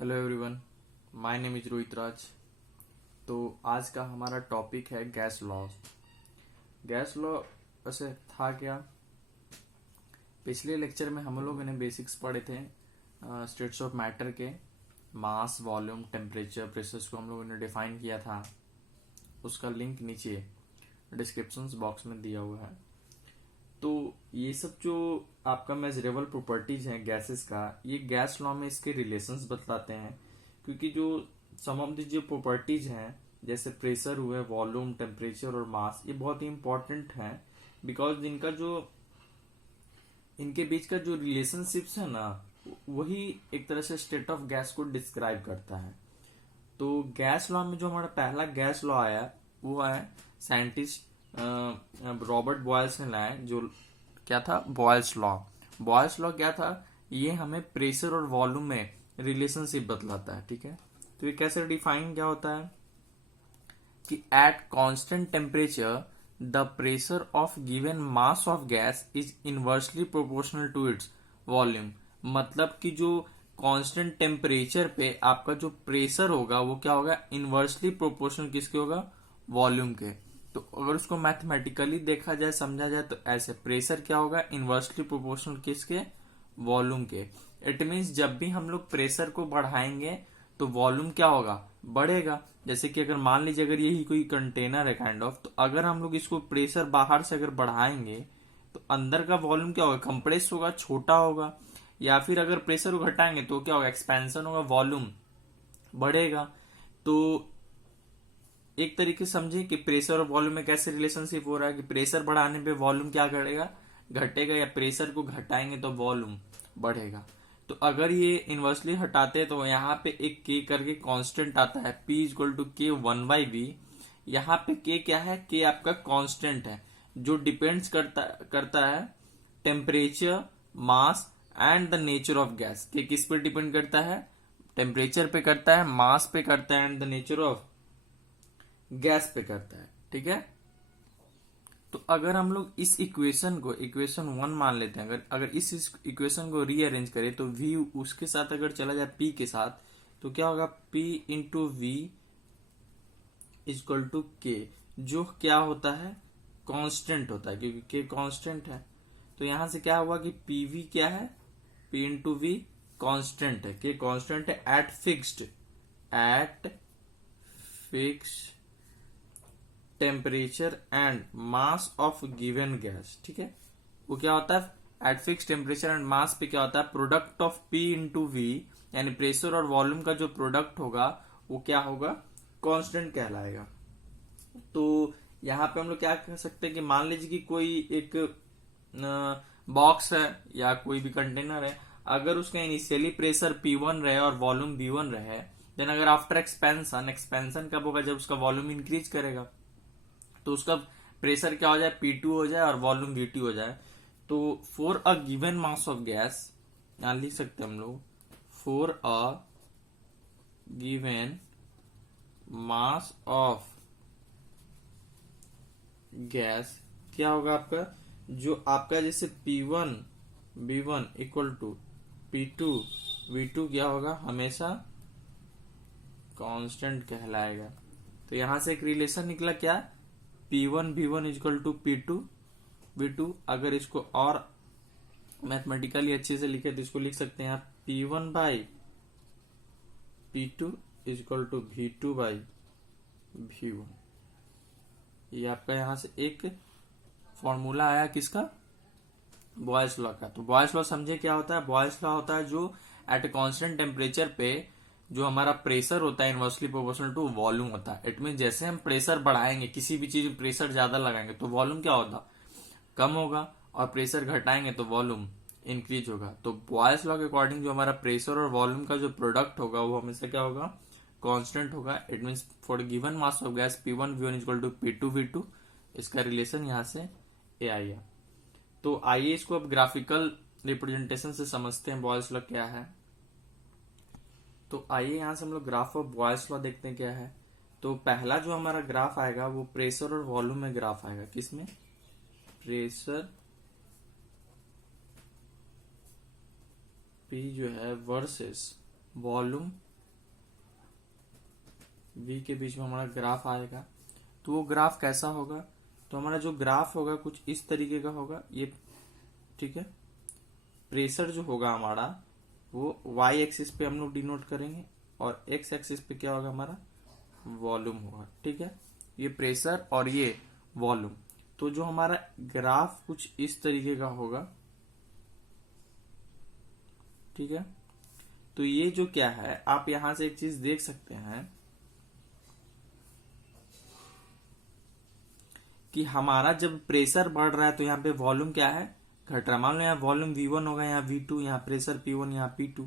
Hello everyone, my name is Rohit Raj. तो आज का हमारा टॉपिक है गैस लॉ। गैस लॉ वैसे था क्या? पिछले लेक्चर में हम लोगों ने बेसिक्स पढ़े थे स्टेट्स ऑफ मैटर के। मास, वॉल्यूम, टेम्परेचर, प्रेशर्स को हम लोगों ने डिफाइन किया था। उसका लिंक नीचे डिस्क्रिप्शन बॉक्स में दिया हुआ है। तो ये सब जो आपका मेजरेबल प्रॉपर्टीज हैं गैसेस का, ये गैस लॉ में इसके रिलेशंस बतलाते हैं। क्योंकि जो सम ऑफ दी जो प्रॉपर्टीज हैं जैसे प्रेशर हुए, वॉल्यूम, टेम्परेचर और मास, ये बहुत ही इंपॉर्टेंट हैं। बिकॉज इनके बीच का जो रिलेशनशिप्स है ना, वही एक तरह से स्टेट ऑफ गैस को डिस्क्राइब करता है। तो गैस लॉ में जो हमारा पहला गैस लॉ आया वो है साइंटिस्ट रॉबर्ट बॉयल्स ने लाया। जो क्या था? Boyle's law. बॉयल्स लॉ क्या था? ये हमें प्रेशर और वॉल्यूम में रिलेशनशिप बतलाता है। ठीक है, तो ये कैसे डिफाइन क्या होता है कि at constant temperature the pressure of given mass of gas is inversely proportional to its volume. मतलब कि जो कांस्टेंट टेम्परेचर पे आपका जो प्रेशर होगा वो क्या होगा? इनवर्सली प्रोपोर्शनल किसके होगा? वॉल्यूम के। तो अगर उसको मैथमेटिकली देखा जाए, समझा जाए, तो ऐसे प्रेशर क्या होगा? इनवर्सली प्रोपोर्शनल किसके? वॉल्यूम के। इट मीन्स जब भी हम लोग प्रेशर को बढ़ाएंगे तो वॉल्यूम क्या होगा? बढ़ेगा। जैसे कि अगर मान लीजिए अगर यही कोई कंटेनर है काइंड ऑफ, तो अगर हम लोग इसको प्रेशर बाहर से अगर बढ़ाएंगे तो अंदर का वॉल्यूम क्या होगा? कंप्रेस होगा, छोटा होगा। या फिर अगर प्रेशर को घटाएंगे तो क्या होगा? एक्सपेंशन होगा, वॉल्यूम बढ़ेगा। तो एक तरीके से समझे कि प्रेशर और वॉल्यूम में कैसे रिलेशनशिप हो रहा है कि प्रेशर बढ़ाने पे वॉल्यूम क्या करेगा? घटेगा। या प्रेशर को घटाएंगे तो वॉल्यूम बढ़ेगा। तो अगर ये इनवर्सली हटाते हैं तो यहाँ पे एक के करके कांस्टेंट आता है, P इक्वल टू के 1/V। यहाँ पे के क्या है? के आपका कांस्टेंट है जो डिपेंड्स करता है temperature, mass and the nature of gas. के किस पे डिपेंड करता है? टेम्परेचर पे करता है, मास पे करता है and the nature of gas पे करता है। ठीक है, तो अगर हम लोग इस इक्वेशन को इक्वेशन 1 मान लेते हैं, अगर इस इक्वेशन को रीअरेंज करें तो v उसके साथ अगर चला जाए p के साथ, तो क्या होगा? p into V equal to K, जो क्या होता है? कांस्टेंट होता है, क्योंकि के कांस्टेंट है। तो यहां से क्या हुआ कि pv क्या है? p इंटू वी कांस्टेंट है, के कांस्टेंट है at fixed temperature and mass of given gas. ठीक है, वो क्या होता है? At fix temperature and mass पे क्या होता है? Product of P into V, यानी प्रेशर और वॉल्यूम का जो प्रोडक्ट होगा वो क्या होगा? कांस्टेंट कहलाएगा। तो यहाँ पे हम लोग क्या कह सकते हैं कि मान लीजिए कि कोई एक बॉक्स है या कोई भी कंटेनर है, अगर उसका इनिशियली प्रेशर P1 रहे और वॉल्यूम V1 रहे, देन अगर आफ्टर एक्सपेंशन कब होगा? जब उसका वॉल्यूम इंक्रीज करेगा तो उसका प्रेशर क्या हो जाए? P2 हो जाए और वॉल्यूम V2 हो जाए। तो for a given mass of gas, यहां लिख सकते हैं हम लोग, for a given mass of gas क्या होगा आपका? जो आपका जैसे P1 V1 equal to P2 V2 क्या होगा? हमेशा कांस्टेंट कहलाएगा। तो यहां से एक रिलेशन निकला क्या? P1 V1 equal to P2 V2। अगर इसको और मैथमेटिकली अच्छे से लिखे तो इसको लिख सकते हैं P1 by P2 equal to V2 by V1। ये आपका यहां से एक फॉर्मूला आया किसका? बॉयल्स लॉ का। तो बॉयल्स लॉ समझे क्या होता है? बॉयल्स लॉ होता है जो एट कांस्टेंट टेम्परेचर पे जो हमारा प्रेशर होता है इनवर्सली प्रोपोर्शनल टू वॉल्यूम होता है। इट मीन जैसे हम प्रेशर बढ़ाएंगे, किसी भी चीज में प्रेशर ज्यादा लगाएंगे तो वॉल्यूम क्या होता? कम होगा, और प्रेशर घटाएंगे तो वॉल्यूम इंक्रीज होगा। तो बॉयल्स लॉ के अकॉर्डिंग जो हमारा प्रेशर और वॉल्यूम का जो प्रोडक्ट होगा वो हमेशा क्या होगा? कांस्टेंट होगा। It mean for given mass of gas P1 V1 equal to P2 V2। इसका रिलेशन यहां से ए आई है। तो आइए इसको अब ग्राफिकल रिप्रेजेंटेशन से समझते हैं बॉयल्स लॉ क्या है। तो आइए यहां से हम लोग ग्राफ ऑफ बॉयल्स लॉ देखते हैं क्या है। तो पहला जो हमारा ग्राफ आएगा वो प्रेशर और वॉल्यूम में ग्राफ आएगा। किसमें? प्रेशर P जो है वर्सेस वॉल्यूम V के बीच में हमारा ग्राफ आएगा। तो वो ग्राफ कैसा होगा, तो हमारा जो ग्राफ होगा कुछ इस तरीके का होगा ये, ठीक है। प्रेशर जो होगा हमारा वो y एक्सिस पे हम लोग डिनोट करेंगे और x एक्सिस पे क्या होगा हमारा वॉल्यूम होगा, ठीक है। ये प्रेशर और ये वॉल्यूम। तो जो हमारा ग्राफ कुछ इस तरीके का होगा, ठीक है। तो ये जो क्या है, आप यहां से एक चीज देख सकते हैं कि हमारा जब प्रेशर बढ़ रहा है तो यहाँ पे वॉल्यूम क्या है, घट रहा है। मान लो यहाँ वॉल्यूम V1 होगा, यहाँ V2, यहाँ प्रेशर P1, यहाँ P2।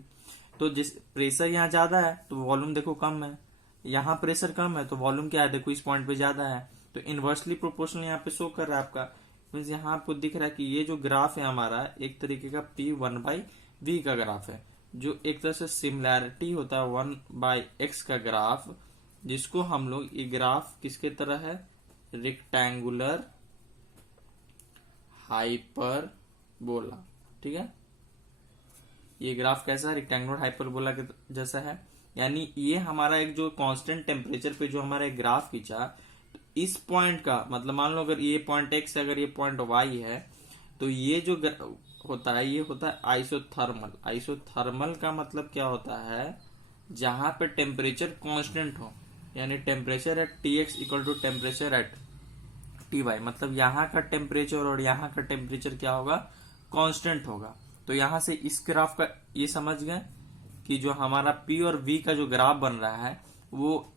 तो जिस प्रेशर यहाँ ज्यादा है तो वॉल्यूम देखो कम है, यहाँ प्रेशर कम है तो वॉल्यूम क्या है देखो इस पॉइंट पे ज्यादा है। तो इनवर्सली प्रोपोर्शनल यहाँ पे शो कर रहा है आपका। मीन्स यहाँ आपको दिख रहा है कि ये जो ग्राफ है हमारा एक तरीके का P1/V का ग्राफ है, जो एक तरह से सिमिलैरिटी होता है 1/x का ग्राफ, जिसको हम लोग ये ग्राफ किसके तरह है, रेक्टेंगुलर हाइपरबोला, ठीक है। ये ग्राफ कैसा है, रेक्टेंगुलर हाइपरबोला के जैसा है। यानी ये हमारा एक जो कांस्टेंट टेम्परेचर पे जो हमारा एक ग्राफ खींचा, तो इस पॉइंट का मतलब मान लो अगर ये पॉइंट x है, अगर ये पॉइंट y है, तो ये जो होता है ये होता है आइसोथर्मल। आइसोथर्मल का मतलब क्या होता है, जहां पे टेम्परेचर कांस्टेंट हो, यानी temperature at Tx equal to temperature at Ty, मतलब यहाँ का टेम्परेचर और यहाँ का टेम्परेचर क्या होगा, कांस्टेंट होगा। तो यहां से इस ग्राफ का ये समझ गए कि जो हमारा P और V का जो ग्राफ बन रहा है वो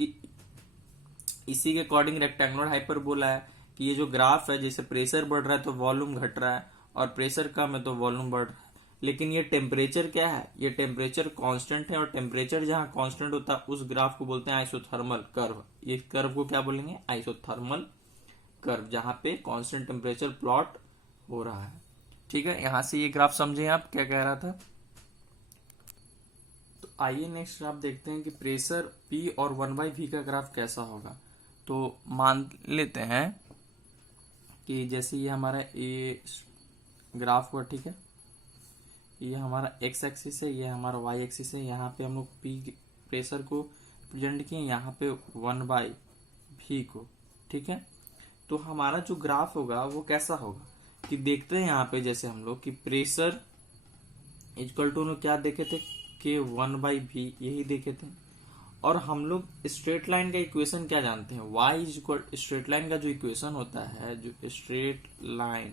इसी के अकॉर्डिंग रेक्टेंगुलर हाइपरबोला है कि ये जो ग्राफ है, जैसे प्रेशर बढ़ रहा है तो वॉल्यूम घट रहा है और प्रेशर कम है तो वॉल्यूम बढ़ रहा है। लेकिन ये टेम्परेचर क्या है, ये टेम्परेचर कांस्टेंट है, और टेम्परेचर जहां कांस्टेंट होता है उस ग्राफ को बोलते हैं आइसोथर्मल कर्व। ये कर्व को क्या बोलेंगे, आइसोथर्मल कर्व, जहां पे कांस्टेंट टेम्परेचर प्लॉट हो रहा है, ठीक है। यहां से ये ग्राफ समझे आप क्या कह रहा था। तो आइए नेक्स्ट ग्राफ देखते हैं कि प्रेशर P और 1/V का ग्राफ कैसा होगा। तो मान लेते हैं कि जैसे ये हमारा ये ग्राफ हुआ, ठीक है। ये हमारा x एक्सिस है, ये हमारा y एक्सिस है। यहाँ पे हम लोग P प्रेशर को प्रेजेंट किए, यहाँ पे 1/V को, ठीक है। तो हमारा जो ग्राफ होगा वो कैसा होगा कि देखते हैं यहाँ पे जैसे हम लोग कि प्रेशर इक्वल टू क्या देखे थे, K 1/V, यही देखे थे। और हम लोग स्ट्रेट लाइन का इक्वेशन क्या जानते हैं, y is equal, straight line का जो इक्वेशन होता है, जो स्ट्रेट लाइन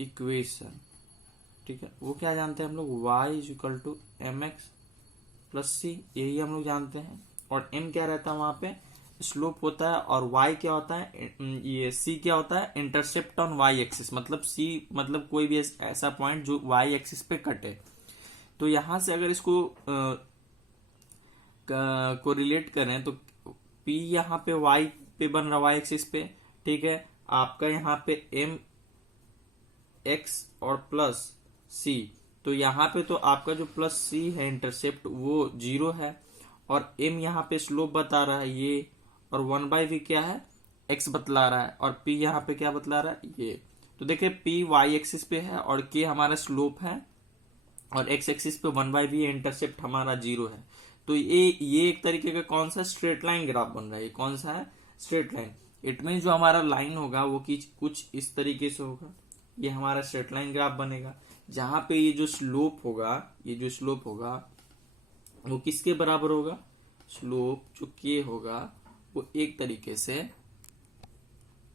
इक्वेशन, ठीक है, वो क्या जानते हैं हम लोग, y is equal to mx plus c, यही हम लोग जानते हैं। और m क्या रहता है वहां पे, स्लोप होता है, और y क्या होता है, ये c क्या होता है, इंटरसेप्ट ऑन y एक्सिस, मतलब c मतलब कोई भी ऐसा पॉइंट जो y एक्सिस पे कटे। तो यहां से अगर इसको को रिलेट करें तो P यहाँ पे y पे बन रहा, y एक्सिस पे, ठीक है। आपका यहाँ पे m x और प्लस c, तो यहाँ पे तो आपका जो प्लस c है इंटरसेप्ट वो 0 है, और m यहाँ पे स्लोप बता रहा है ये, और 1/V क्या है, x बतला रहा है, और p यहाँ पे क्या बतला रहा है ये। तो देखिए P y एक्सिस पे है और k हमारा स्लोप है, और x एक्सिस पे 1/V इंटरसेप्ट हमारा 0 है। तो ये एक तरीके का कौन सा स्ट्रेट लाइन ग्राफ बन रहा है, ये कौन सा है, स्ट्रेट लाइन। इट मीन जो हमारा लाइन होगा वो कुछ इस तरीके से होगा, ये हमारा स्ट्रेट लाइन ग्राफ बनेगा, जहां पे ये जो स्लोप होगा, ये जो स्लोप होगा वो किसके बराबर होगा, स्लोप जो K होगा वो एक तरीके से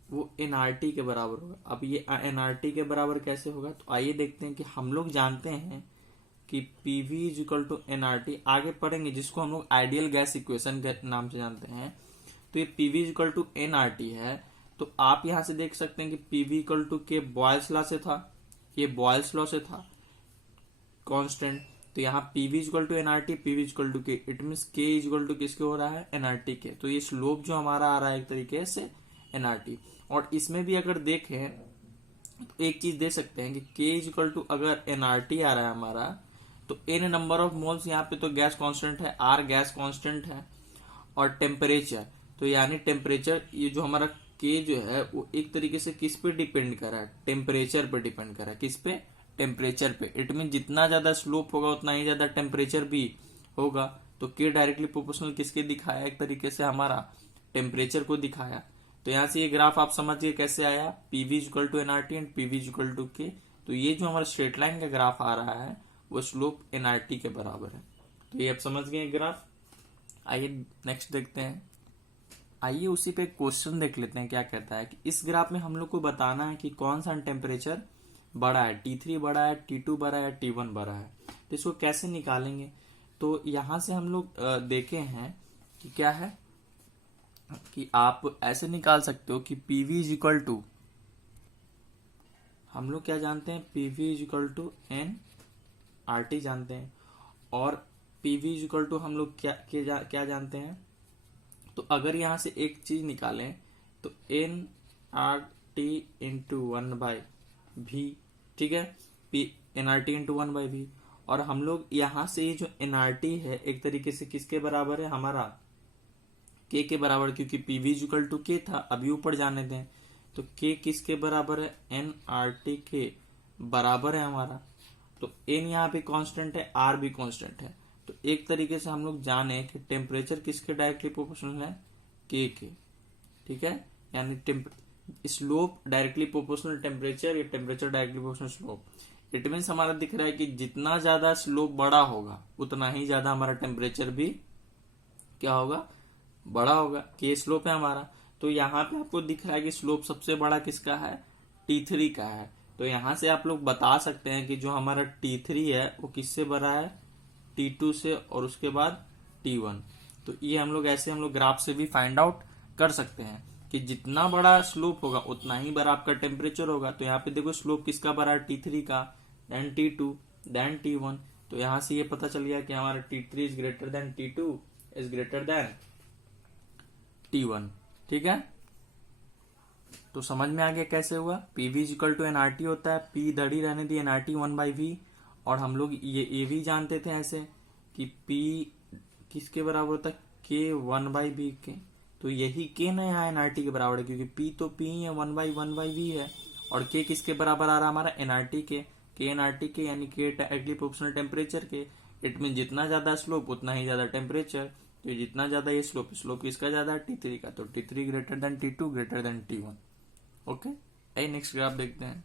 वो NRT के बराबर होगा। अब ये NRT के बराबर कैसे होगा, तो आइए देखते हैं कि हम लोग जानते हैं कि PV is equal to NRT, आगे पढ़ेंगे, जिसको हम लोग आइडियल गैस इक्वेशन के नाम से जानते हैं। तो ये PV is equal to NRT है। तो आप यहां से देख सकते हैं कि PV इक्वल टू के बॉयल्स लॉ से था, ये बॉयल्स लॉ से था कांस्टेंट। तो यहाँ PV is equal to NRT, PV is equal to K, it means K is equal to किसके हो रहा है, NRT के। तो ये स्लोप जो हमारा आ रहा है एक तरीके से NRT। और इसमें भी अगर देखें तो एक चीज दे सकते हैं कि K इज इक्वल टू अगर NRT आ रहा है हमारा, तो n नंबर ऑफ मोल्स, यहाँ पे तो गैस कांस्टेंट है, R गैस कांस्टेंट है, और टेम्परेचर, तो यानी टेम्परेचर ये जो हमारा K जो है वो एक तरीके से किस पे डिपेंड कर रहा है, टेम्परेचर पे डिपेंड कर रहा है, किस पे, टेम्परेचर पे। इट मीन जितना ज्यादा स्लोप होगा उतना ही ज्यादा टेम्परेचर भी होगा। तो के डायरेक्टली प्रोपोर्शनल किसके दिखाया, एक तरीके से हमारा टेम्परेचर को दिखाया। तो यहां से ये ग्राफ आप समझिए कैसे आया, PV equal to NRT and PV equal to K. तो ये जो हमारा स्ट्रेट लाइन का ग्राफ आ रहा है वो स्लोप एनआरटी के बराबर है। तो ये आप समझ गए ग्राफ। आइए नेक्स्ट देखते हैं। आइए उसी पे क्वेश्चन देख लेते हैं क्या कहता है कि इस ग्राफ में हम लोग को बताना है कि कौन सा टेम्परेचर बड़ा है, T3 बड़ा है, T2 बड़ा है, T1 बड़ा है। तो इसको कैसे निकालेंगे, तो यहां से हम लोग देखे हैं कि क्या है कि आप ऐसे निकाल सकते हो कि PV इज इक्वल टू, हम लोग क्या जानते हैं, PV is equal to N RT जानते हैं, और PV इज इक्वल टू हम लोग क्या जानते हैं। तो अगर यहां से एक चीज निकालें तो nRT इंटू 1/v, ठीक है, nRT इंटू 1/v। और हम लोग यहां से ये जो nRT है एक तरीके से किसके बराबर है, हमारा k के बराबर, क्योंकि PV इक्वल टू k था, अभी ऊपर जाने दें। तो k किसके बराबर है, nRT के बराबर है हमारा। तो n यहाँ पे कांस्टेंट है, r भी कांस्टेंट है। तो एक तरीके से हम लोग जाने कि टेम्परेचर किसके डायरेक्टली प्रोपोर्शनल है, k के, ठीक है, यानी स्लोप डायरेक्टली प्रोपोर्शनल टेम्परेचर या temperature directly proportional slope. It means हमारा दिख रहा है कि जितना ज्यादा स्लोप बड़ा होगा उतना ही ज्यादा हमारा टेम्परेचर भी क्या होगा, बड़ा होगा। के स्लोप है हमारा। तो यहाँ पे आपको दिख रहा है कि स्लोप सबसे बड़ा किसका है, T3 का है। तो यहां से आप लोग बता सकते हैं कि जो हमारा T3 है वो किससे बड़ा है, T2 से, और उसके बाद T1। तो ये हम लोग ग्राफ से भी फाइंड आउट कर सकते हैं कि जितना बड़ा स्लोप होगा उतना ही बड़ा आपका टेम्परेचर होगा। तो यहाँ पे देखो स्लोप किसका बड़ा है, T3 का, देन T2, देन T1। तो यहां से ये पता चल गया कि हमारा T3 is greater than T2 is greater than T1, ठीक है। तो समझ में आ गया कैसे हुआ। PV इक्वल टू एनआरटी होता है, P धड़ी रहने दी एनआरटी 1/v। और हम लोग ये भी जानते थे ऐसे कि P किसके बराबर होता है, K 1/v के। तो यही K ना यहाँ एनआरटी के बराबर है, क्योंकि P तो P ही है, 1/1/v है। और K किसके बराबर आ रहा है हमारा, एनआरटी के, K एनआरटी के, यानी K डायरेक्टली प्रोपोर्शनल टेम्परेचर के। इट मीन जितना ज्यादा स्लोप उतना ही ज्यादा टेम्परेचर। तो जितना ज्यादा ये स्लोप किसका ज्यादा है, T3 का। तो T3 greater than T2 greater than T1। Okay, आइए नेक्स्ट ग्राफ देखते हैं।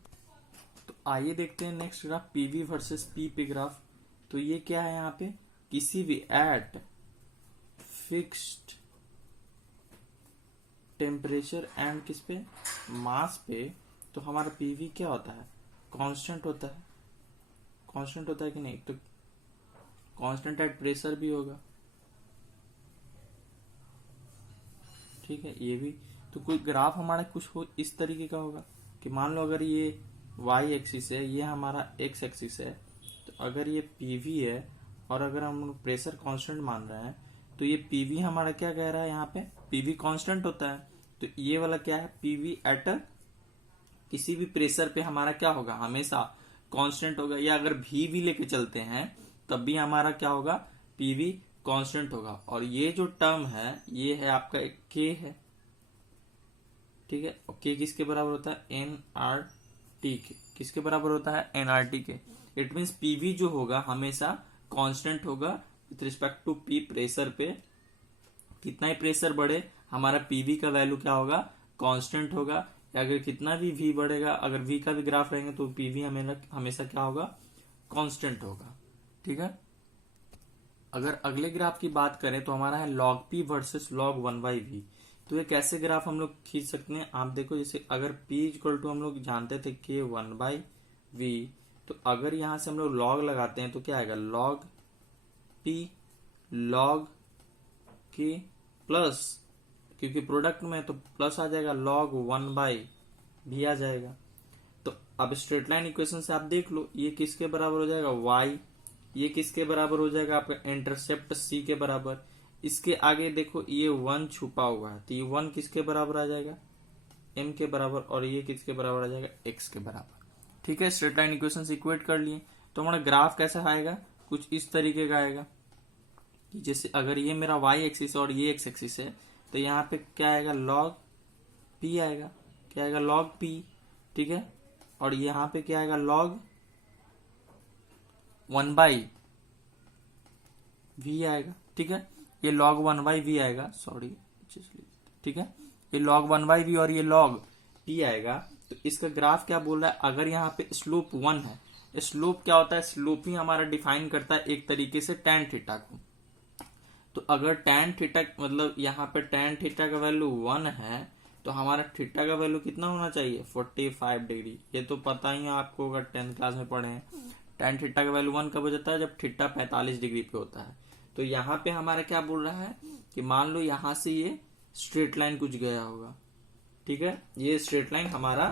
तो आइए देखते हैं next graph, PV versus P पे ग्राफ। तो ये क्या है, यहाँ पे किसी भी एट फिक्स्ड टेम्परेचर एंड किस पे, मास पे, तो हमारा PV क्या होता है, कांस्टेंट होता है। कांस्टेंट होता है कि नहीं, तो कांस्टेंट एट प्रेशर भी होगा, ठीक है। ये भी तो कोई ग्राफ हमारा कुछ हो इस तरीके का होगा कि मान लो अगर ये y एक्सिस है, ये हमारा x एक्सिस है। तो अगर ये PV है और अगर हम प्रेशर कांस्टेंट मान रहे हैं, तो ये PV हमारा क्या कह रहा है, यहाँ पे PV कांस्टेंट होता है। तो ये वाला क्या है, PV एट किसी भी प्रेशर पे हमारा क्या होगा, हमेशा कांस्टेंट होगा। या अगर भी लेके चलते हैं तब भी हमारा क्या होगा, PV कांस्टेंट होगा। और ये जो टर्म है ये है आपका K है, ठीक है। और K किसके बराबर होता है, nRT के। किसके बराबर होता है, nRT के। इट मीन्स PV जो होगा हमेशा कांस्टेंट होगा with respect to P pressure पे। कितना ही प्रेशर बढ़े हमारा PV का वैल्यू क्या होगा, कांस्टेंट होगा। या अगर कितना भी V बढ़ेगा, अगर V का भी ग्राफ रहेंगे तो PV हमेशा क्या होगा, कांस्टेंट होगा, ठीक है। अगर अगले ग्राफ की बात करें तो हमारा है log P versus log 1/v। तो ये कैसे ग्राफ हम लोग खींच सकते हैं, आप देखो। जैसे अगर P इक्वल टू हम लोग जानते थे K 1/v, तो अगर यहां से हम लोग log लगाते हैं तो क्या आएगा, log P log K plus, क्योंकि प्रोडक्ट में तो प्लस आ जाएगा, log 1/v आ जाएगा। तो अब स्ट्रेट लाइन इक्वेशन से आप देख लो, ये किसके बराबर हो जाएगा, y। ये किसके बराबर हो जाएगा, आपका इंटरसेप्ट C के बराबर। इसके आगे देखो ये 1 छुपा हुआ है, तो ये 1 किसके बराबर आ जाएगा, m के बराबर। और ये किसके बराबर आ जाएगा, x के बराबर, ठीक है। स्ट्रेट लाइन इक्वेशन से इक्वेट कर लिए। तो हमारा ग्राफ कैसा आएगा, कुछ इस तरीके का आएगा कि जैसे अगर ये मेरा y एक्सिस है और ये x एक्सिस है, तो यहाँ पे क्या आएगा, log P आएगा। क्या आएगा, log P, ठीक है। और यहाँ पे क्या आएगा, log 1/v आएगा, ठीक है, ये log 1/v आएगा, सॉरी, ठीक है, ये log 1/v और ये log p आएगा। तो इसका ग्राफ क्या बोल रहा है, अगर यहाँ पे स्लोप 1 है, स्लोप क्या होता है, स्लोप ही हमारा डिफाइन करता है एक तरीके से tan थीटा को। तो अगर tan थीटा मतलब यहाँ पे tan थीटा का वैल्यू 1 है, तो हमारा थीटा का वैल्यू कितना होना चाहिए, 45 डिग्री। ये तो पता ही है आपको, अगर 10th क्लास में पढ़े हैं। tan थीटा का वैल्यू 1 कब हो जाता है, जब थीटा 45 डिग्री पे होता है। तो यहाँ पे हमारा क्या बोल रहा है कि मान लो यहाँ से ये स्ट्रेट लाइन कुछ गया होगा, ठीक है, ये स्ट्रेट लाइन हमारा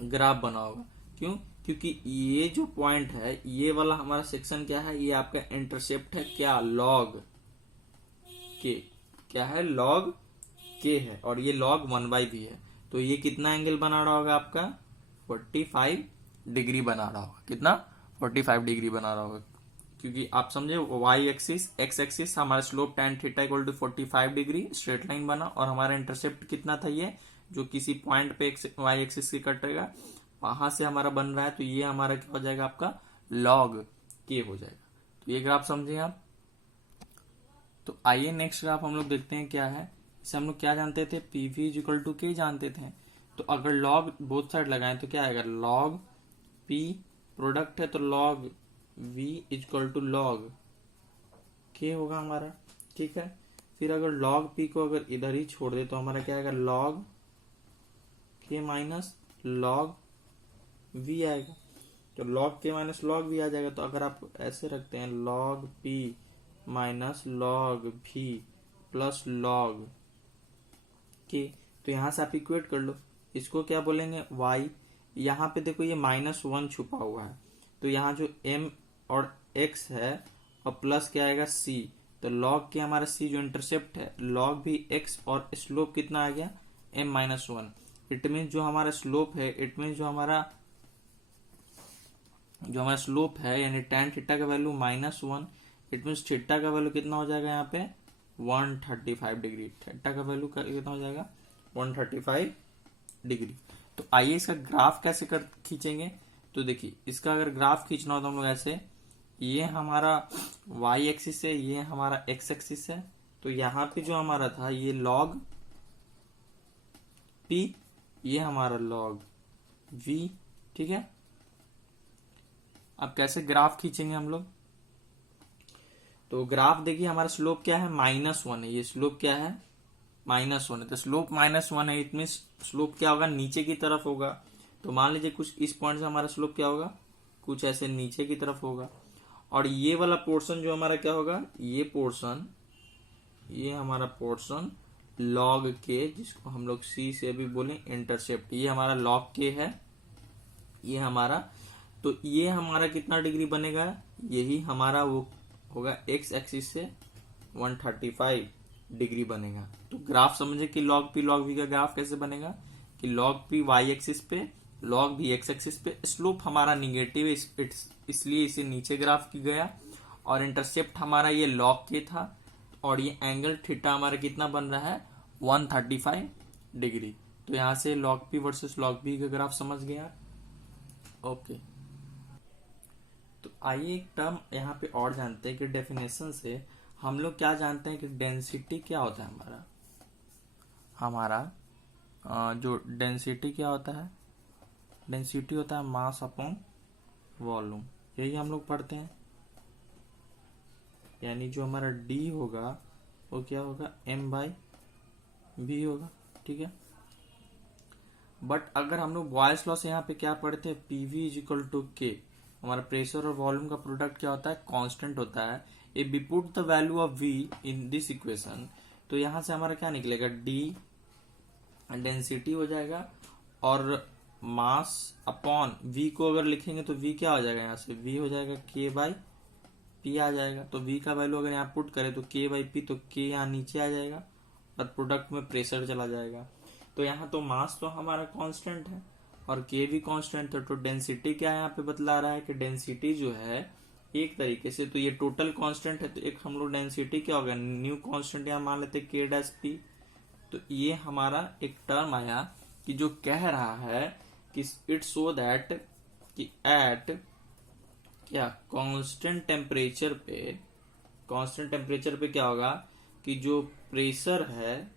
ग्राफ बना होगा। क्यों, क्योंकि ये जो पॉइंट है, ये वाला हमारा सेक्शन क्या है, ये आपका इंटरसेप्ट है, क्या, लॉग के, क्या है, लॉग के है, और ये log 1/v है। तो ये कितना एंगल बना रहा होगा आपका, 45 डिग्री बना रहा होगा। कितना, 45 डिग्री बना रहा होगा, क्योंकि आप समझे y एक्सिस, x एक्सिस हमारा slope tan theta equal to 45 degree straight line बना, और हमारा इंटरसेप्ट कितना था, ये जो किसी पॉइंट पे y एक्सिस की कटेगा, वहां से हमारा बन रहा है। तो ये हमारा क्या हो जाएगा, आपका log k हो जाएगा। तो ये ग्राफ समझे आप। तो आइए नेक्स्ट ग्राफ हम लोग देखते हैं क्या है। इसे हम लोग क्या जानते थे, PV इज इक्वल टू के जानते थे। तो अगर log बोथ साइड लगाएं तो क्या आएगा, log P प्रोडक्ट है तो log V is equal to log K होगा हमारा, ठीक है। फिर अगर log P को अगर इधर ही छोड़ दे तो हमारा क्या आएगा, log K minus log V आएगा। तो log K minus log V आ जाएगा। तो अगर आप ऐसे रखते हैं log P minus log V plus log K, तो यहां से आप इक्वेट कर लो। इसको क्या बोलेंगे, y। यहाँ पे देखो ये -1 छुपा हुआ है, तो यहाँ जो m और x है और प्लस क्या आएगा c, तो log के हमारा c जो इंटरसेप्ट है, log भी x और स्लोप कितना आ गया, m-1। इट मीन जो हमारा स्लोप है, इट मीन जो हमारा स्लोप है, यानी tan थीटा का वैल्यू -1, इट मीन थीटा का वैल्यू कितना हो जाएगा यहाँ पे 135 डिग्री। थीटा का वैल्यू कितना हो जाएगा, 135 डिग्री। तो आइए इसका ग्राफ कैसे खींचेंगे। तो देखिए, इसका अगर ग्राफ खींचना हो तो हम लोग ऐसे, ये हमारा y एक्सिस है, ये हमारा x एक्सिस है। तो यहाँ पे जो हमारा था ये log p, ये हमारा log v, ठीक है। अब कैसे ग्राफ खींचेंगे हम लोग, तो ग्राफ देखिए हमारा स्लोप क्या है, -1 है। ये स्लोप क्या है, -1 है। तो स्लोप -1 है, इट मीन स्लोप क्या होगा, नीचे की तरफ होगा। तो मान लीजिए कुछ इस पॉइंट से हमारा स्लोप क्या होगा, कुछ ऐसे नीचे की तरफ होगा। और ये वाला पोर्शन जो हमारा क्या होगा, ये पोर्शन, ये हमारा पोर्शन log के, जिसको हम लोग c से भी बोले इंटरसेप्ट, ये हमारा log के है, ये हमारा। तो ये हमारा कितना डिग्री बनेगा, यही हमारा वो होगा x एक्सिस से 135 डिग्री बनेगा। तो ग्राफ समझे कि log p log v का ग्राफ कैसे बनेगा, कि log p y एक्सिस पे, log v x एक्सिस पे, स्लोप हमारा निगेटिव है, इसलिए इसे नीचे ग्राफ की गया, और इंटरसेप्ट हमारा ये log k था, और ये एंगल थीटा हमारा कितना बन रहा है, 135 डिग्री। तो यहां से log p versus log v का ग्राफ समझ गया, ओके। तो आइए एक टर्म यहाँ पे और जानते हैं कि डेफिनेशन से हम लोग क्या जानते हैं कि डेंसिटी क्या होता है हमारा जो डेंसिटी क्या होता है, डेंसिटी होता है मास अपॉन वॉल्यूम, यही हम लोग पढ़ते हैं। यानी जो हमारा d होगा वो क्या होगा, m/v होगा, ठीक है। बट अगर हम लोग बॉयल्स लॉ से यहाँ पे क्या पढ़ते हैं, PV is equal to K, हमारा प्रेशर और वॉल्यूम का प्रोडक्ट क्या होता है, कांस्टेंट होता है। If we put the value of V in this equation, तो यहां से हमारा क्या निकलेगा, D डेंसिटी हो जाएगा, और मास अपॉन V को अगर लिखेंगे तो V क्या हो जाएगा, यहाँ से V हो जाएगा K/P आ जाएगा। तो V का वैल्यू अगर यहाँ पुट करें तो K/P, तो K यहाँ नीचे आ जाएगा और प्रोडक्ट में प्रेशर चला जाएगा। तो यहाँ तो मास तो हमारा कांस्टेंट है और K भी कांस्टेंट है। तो डेंसिटी क्या यहाँ पे बतला रहा है कि डेंसिटी जो है एक तरीके से, तो ये टोटल कांस्टेंट है, तो एक हम लोग डेंसिटी क्या होगा, न्यू कांस्टेंट यहाँ मान लेते K'(P). तो ये हमारा एक टर्म आया कि जो कह रहा है कि इट शो दैट कि एट क्या कांस्टेंट टेम्परेचर पे कांस्टेंट टेम्परेचर पे क्या होगा कि जो प्रेशर है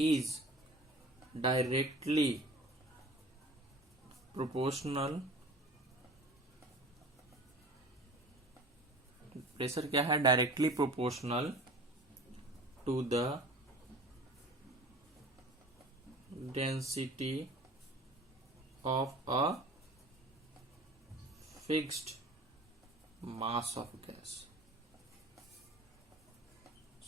इज डायरेक्टली प्रोपोर्शनल, प्रेशर क्या है, directly proportional to the density of a fixed mass of gas.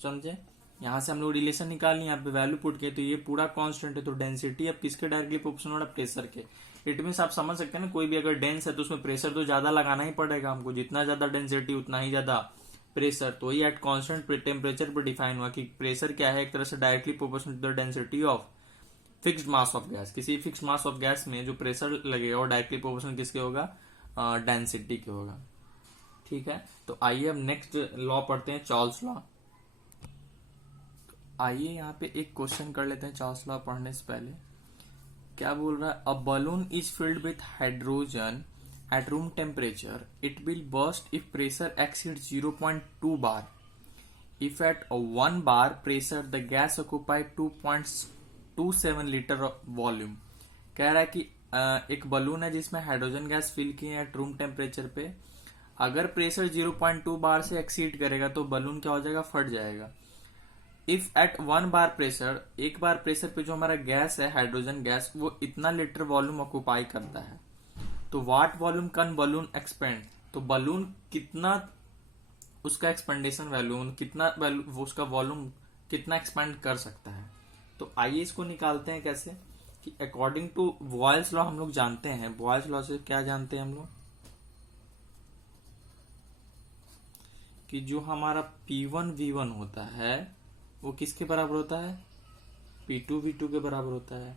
समझे? यहां से हम लोग रिलेशन निकाल लिया, यहाँ पे वैल्यू पुट किए, तो ये पूरा कांस्टेंट है, तो डेंसिटी अब किसके डायरेक्टली प्रोपोर्शनल है, प्रेशर के। इट मीन्स आप समझ सकते हैं ना, कोई भी अगर डेंस है तो उसमें प्रेशर तो ज्यादा लगाना ही पड़ेगा हमको, जितना ज्यादा डेंसिटी उतना ही ज्यादा प्रेशर। तो ये एट कांस्टेंट टेम्परेचर पर डिफाइन हुआ कि प्रेशर क्या है, एक तरह से directly proportional to the density of fixed mass of gas. किसी फिक्स्ड मास ऑफ गैस में जो प्रेशर लगेगा वो डायरेक्टली प्रोपोर्शनल किसके होगा, डेंसिटी के होगा। ठीक है, तो आइए अब नेक्स्ट लॉ पढ़ते हैं, चार्ल्स लॉ। आइए यहाँ पे एक क्वेश्चन कर लेते हैं चार्ल्स लॉ पढ़ने से पहले। क्या बोल रहा है, a balloon is filled with hydrogen at room temperature, it will burst if pressure exceed 0.2 bar. If at 1 bar pressure the gas occupy 2.27 litre volume. कह रहा है कि एक बलून है जिसमें हाइड्रोजन गैस फिल की है एट रूम टेम्परेचर पे, अगर प्रेशर 0.2 बार से एक्सीड करेगा तो बलून क्या हो जाएगा, फट जाएगा। इफ एट 1 बार प्रेशर, एक बार प्रेशर पे जो हमारा गैस है हाइड्रोजन गैस, वो इतना लीटर वॉल्यूम ऑक्यूपाई करता है, तो what volume can balloon expand, तो बलून कितना उसका एक्सपेंडेशन वैल्यू, कितना वैल्यू उसका वॉल्यूम कितना एक्सपेंड कर सकता है। तो आइए इसको निकालते हैं कैसे, कि अकॉर्डिंग टू बॉयल्स लॉ हम लोग जानते हैं, बॉयल्स लॉ से क्या जानते हैं हम लोग, कि जो हमारा P1 V1 होता है वो किसके बराबर होता है, P2 V2 के बराबर होता है।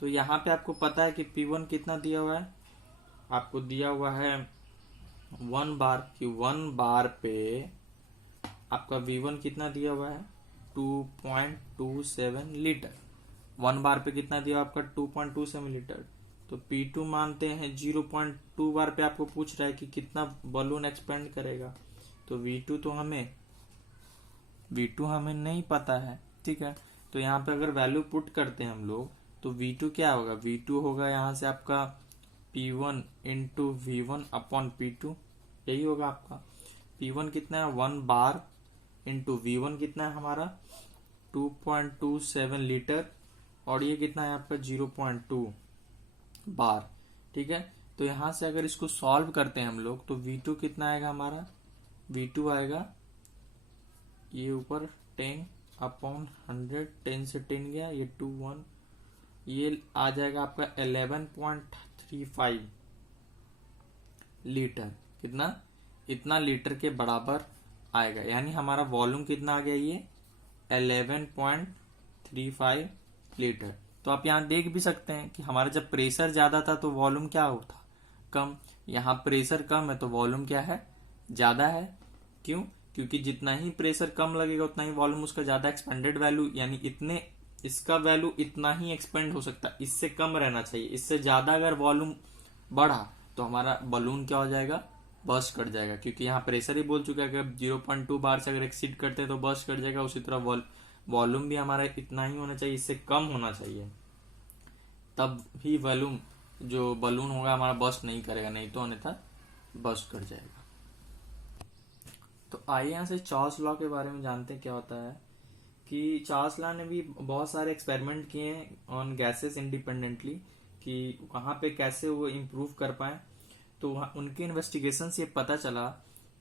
तो यहाँ पे आपको पता है कि P1 कितना दिया हुआ है, आपको दिया हुआ है 1 बार, कि 1 बार पे आपका V1 कितना दिया हुआ है, 2.27 लीटर। 1 बार पे कितना दिया आपका, 2.27 लीटर। तो P2 मानते हैं 0.2 बार पे आपको पूछ रहा है कि कितना बलून एक्सपेंड करेगा, तो V2 हमें नहीं पता है। ठीक है, तो यहाँ पे अगर वैल्यू पुट करते हैं हम लोग, तो V2 क्या होगा, V2 होगा यहाँ से आपका P1 into V1 upon P2, यही होगा आपका। P1 कितना है, 1 बार, इंटू V1 कितना है हमारा 2.27 लीटर, और ये कितना है आपका 0.2 बार। ठीक है, तो यहां से अगर इसको सॉल्व करते हैं हम लोग, तो V2 कितना आएगा हमारा, V2 आएगा ये ऊपर 10 अपॉन 100, 10 से 10 गया, ये 2 1, ये आ जाएगा आपका 11.35 लीटर। कितना, इतना लीटर के बराबर आएगा, यानी हमारा वॉल्यूम कितना आ गया, ये 11.35 लीटर। तो आप यहाँ देख भी सकते हैं कि हमारा जब प्रेशर ज्यादा था तो वॉल्यूम क्या होता, कम। यहाँ प्रेशर कम है तो वॉल्यूम क्या है, ज्यादा है। क्यों, क्योंकि जितना ही प्रेशर कम लगेगा उतना ही वॉल्यूम उसका ज्यादा एक्सपेंडेड वैल्यू, यानी इतने इसका वैल्यू इतना ही एक्सपेंड हो सकता है, इससे कम रहना चाहिए। इससे ज्यादा अगर वॉल्यूम बढ़ा तो हमारा बलून क्या हो जाएगा, बर्स्ट कर जाएगा, क्योंकि यहाँ प्रेशर ही बोल चुका है कि 0.2 बार से अगर एक्सीड करते हैं तो बर्स्ट कर जाएगा। उसी तरह वॉल्यूम भी हमारा इतना ही होना चाहिए, इससे कम होना चाहिए, तब ही वॉल्यूम जो बलून होगा हमारा बर्स्ट नहीं करेगा, नहीं तो अन्यथा बर्स्ट कर जाएगा। तो आइए यहाँ से चार्ल्स लॉ के बारे में जानते हैं क्या होता है, कि चार्ल्स लॉ ने भी बहुत सारे एक्सपेरिमेंट किए हैं ऑन गैसेस इंडिपेंडेंटली, कि वहां पे कैसे वो इम्प्रूव कर पाए। तो उनके इन्वेस्टिगेशन से पता चला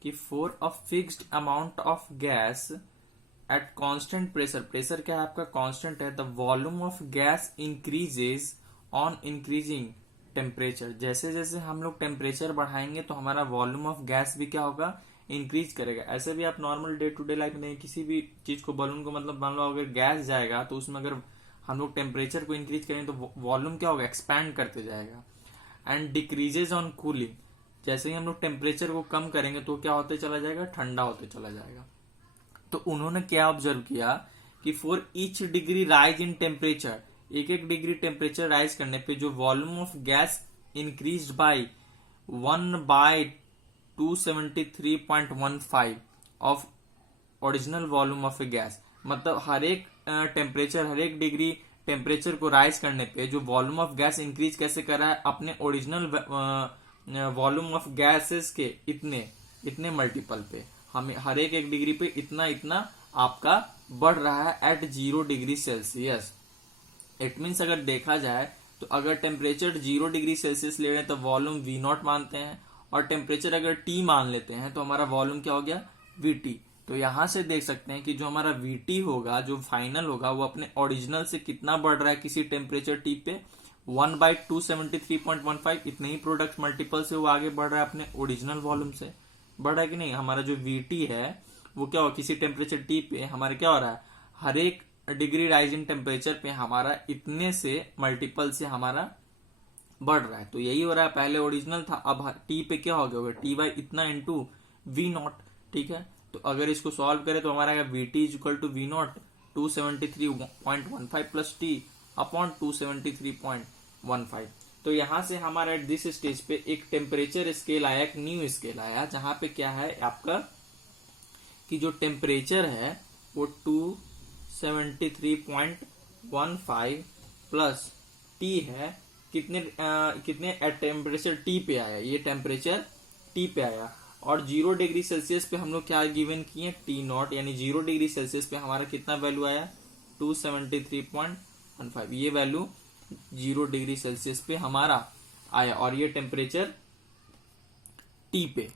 कि for a fixed amount of gas at constant pressure, pressure क्या है आपका कांस्टेंट है, the volume of gas increases on increasing temperature. जैसे जैसे हम लोग टेम्परेचर बढ़ाएंगे तो हमारा वॉल्यूम ऑफ गैस भी क्या होगा, इंक्रीज करेगा। ऐसे भी आप normal day to day life में किसी भी चीज को, बलून को मतलब मान लो अगर गैस जाएगा तो उसमें अगर हम लोग टेम्परेचर को इंक्रीज करें तो वॉल्यूम क्या होगा, एक्सपैंड करते जाएगा। एंड डिक्रीजेज ऑन कूलिंग, जैसे ही हम लोग टेम्परेचर को कम करेंगे तो क्या होते चला जाएगा, ठंडा होते चला जाएगा। तो उन्होंने क्या ऑब्जर्व किया कि for each degree rise in temperature, एक एक डिग्री टेम्परेचर राइज करने पे जो volume of gas increase by 1/10 273.15 of original volume of A gas. मतलब हर एक टेम्परेचर, हर एक डिग्री टेम्परेचर को राइज करने पे जो वॉल्यूम ऑफ गैस इंक्रीज कैसे कर रहा है, अपने ओरिजिनल वॉल्यूम ऑफ गैसेस के इतने इतने मल्टीपल पे, हमें हर एक डिग्री पे इतना इतना आपका बढ़ रहा है at 0 degree Celsius. It means अगर देखा जाए तो अगर टेम्परेचर 0 डिग्री सेल्सियस ले रहे हैं तो वॉल्यूम वी नॉट मानते हैं, और टेम्परेचर अगर टी मान लेते हैं तो हमारा वॉल्यूम क्या हो गया, वी टी। तो यहां से देख सकते हैं कि जो हमारा वी टी होगा, जो फाइनल होगा, वो अपने ओरिजिनल से कितना बढ़ रहा है किसी टेम्परेचर टी पे, 1/273.15, इतने ही प्रोडक्ट मल्टीपल से वो आगे बढ़ रहा है अपने ओरिजिनल वॉल्यूम से। बढ़ रहा है कि नहीं? हमारा जो वी टी है वो क्या हो, किसी टेम्परेचर टी पे हमारे क्या हो रहा है, हर एक डिग्री राइजिंग टेम्परेचर पे हमारा इतने से मल्टीपल से हमारा बढ़ रहा है। तो यही हो रहा है, पहले ओरिजिनल था, अब टी पे क्या हो गया, टी बाई इतना इंटू वी नॉट। ठीक है, तो अगर इसको सॉल्व करें तो हमारा V T is equal to V naught 273.15 plus T upon 273.15। तो यहां से हमारा एट दिस स्टेज पे एक टेम्परेचर स्केल आया, एक न्यू स्केल आया, जहां पे क्या है आपका कि जो टेम्परेचर है वो 273.15 प्लस टी है, कितने टेम्परेचर टी पे आया, ये टेम्परेचर टी पे आया, और 0 डिग्री सेल्सियस पे हम लोग क्या गिवन किए, टी नॉट, यानी 0 डिग्री सेल्सियस पे हमारा कितना वैल्यू आया, 273.15। ये वैल्यू 0 डिग्री सेल्सियस पे हमारा आया, और ये टेम्परेचर टी पे,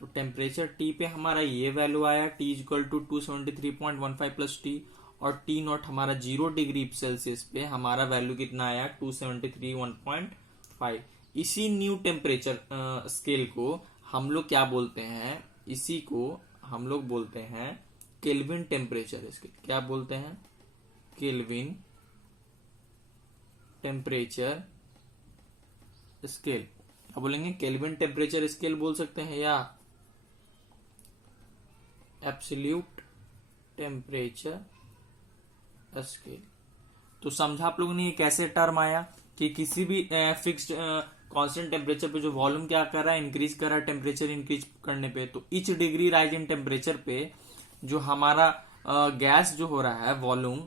तो टेम्परेचर टी पे हमारा ये वैल्यू आया, T is equal to 273.15 plus T, और टी नॉट हमारा 0 डिग्री सेल्सियस पे हमारा वैल्यू कितना आया, 273.15। इसी न्यू टेम्परेचर स्केल को हम लोग क्या बोलते हैं, इसी को हम लोग बोलते हैं केल्विन टेम्परेचर स्केल। क्या बोलते हैं, केल्विन टेम्परेचर स्केल। क्या बोलेंगे, केल्विन टेम्परेचर स्केल बोल सकते हैं, या एब्सोल्यूट टेम्परेचर स्केल। तो समझा आप लोगों ने ये कैसे टर्म आया कि किसी भी फिक्स्ड कांस्टेंट टेम्परेचर पे जो वॉल्यूम क्या कर रहा है, इंक्रीज कर रहा है टेम्परेचर इंक्रीज करने पे, तो each degree rise in temperature पे जो हमारा गैस जो हो रहा है वॉल्यूम,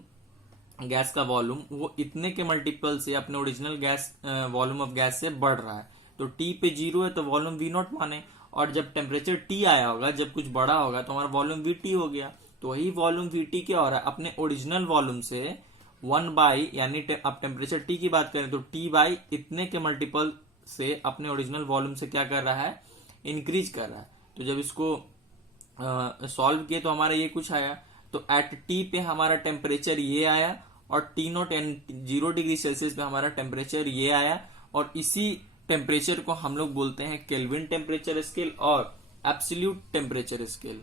गैस का वॉल्यूम वो इतने के मल्टीपल से अपने original gas volume of gas से बढ़ रहा है। तो टी पे 0 है तो वॉल्यूम वी नॉट माने, और जब टेम्परेचर टी आया होगा, जब कुछ बड़ा होगा तो हमारा वॉल्यूम वी टी हो गया। तो वही वॉल्यूम वी टी क्या हो रहा है, अपने ओरिजिनल वॉल्यूम से 1 बाई, यानी अब टेम्परेचर टी की बात करें तो टी बाई इतने के मल्टीपल से अपने ओरिजिनल वॉल्यूम से क्या कर रहा है, इंक्रीज कर रहा है। तो जब इसको सॉल्व किए तो हमारा ये कुछ आया, तो एट टी पे हमारा टेम्परेचर ये आया, और टी नॉट यानी 0 डिग्री सेल्सियस पे हमारा टेम्परेचर ये आया, और इसी टेम्परेचर को हम लोग बोलते हैं केल्विन टेम्परेचर स्केल और एब्सोल्यूट टेम्परेचर स्केल।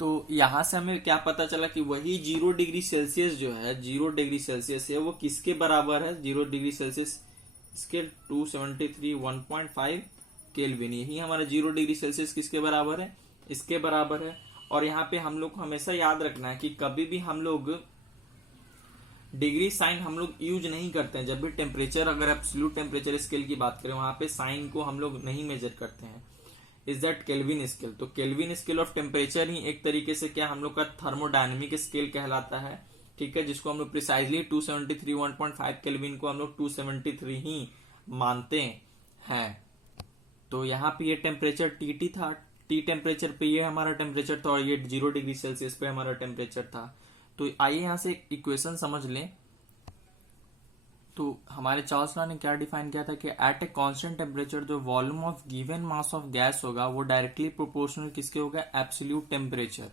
तो यहां से हमें क्या पता चला कि वही 0 डिग्री सेल्सियस जो है, 0 डिग्री सेल्सियस है, वो किसके बराबर है, 0 डिग्री सेल्सियस स्केल 273.15 केल्विन, यही हमारा 0 डिग्री सेल्सियस किसके बराबर है, इसके बराबर है। और यहाँ पे हम लोग को हमेशा याद रखना है कि कभी भी हम लोग डिग्री साइन हम लोग यूज नहीं करते हैं। जब भी टेम्परेचर, अगर एब्सोल्यूट टेम्परेचर स्केल की बात करें, वहां पे साइन को हम लोग नहीं मेजर करते हैं। Is that kelvin scale. तो केल्विन स्केल ऑफ टेम्परेचर ही एक तरीके से क्या हम लोग का थर्मोडायनेमिक स्केल कहलाता है। ठीक है, जिसको हम लोग प्रिसाइजली 273.15 केल्विन को हम लोग 273 ही मानते हैं। तो यहाँ पे ये टेम्परेचर टी था, टी टेम्परेचर पे ये हमारा टेम्परेचर था, और ये 0 डिग्री सेल्सियस पे हमारा टेम्परेचर था। तो आइए यहां से इक्वेशन समझ लें। तो हमारे चार्ल्स लॉ ने क्या डिफाइन किया था कि एट ए कांस्टेंट टेम्परेचर जो volume of given mass of gas होगा वो डायरेक्टली प्रोपोर्शनल किसके होगा, एब्सोल्यूट टेम्परेचर।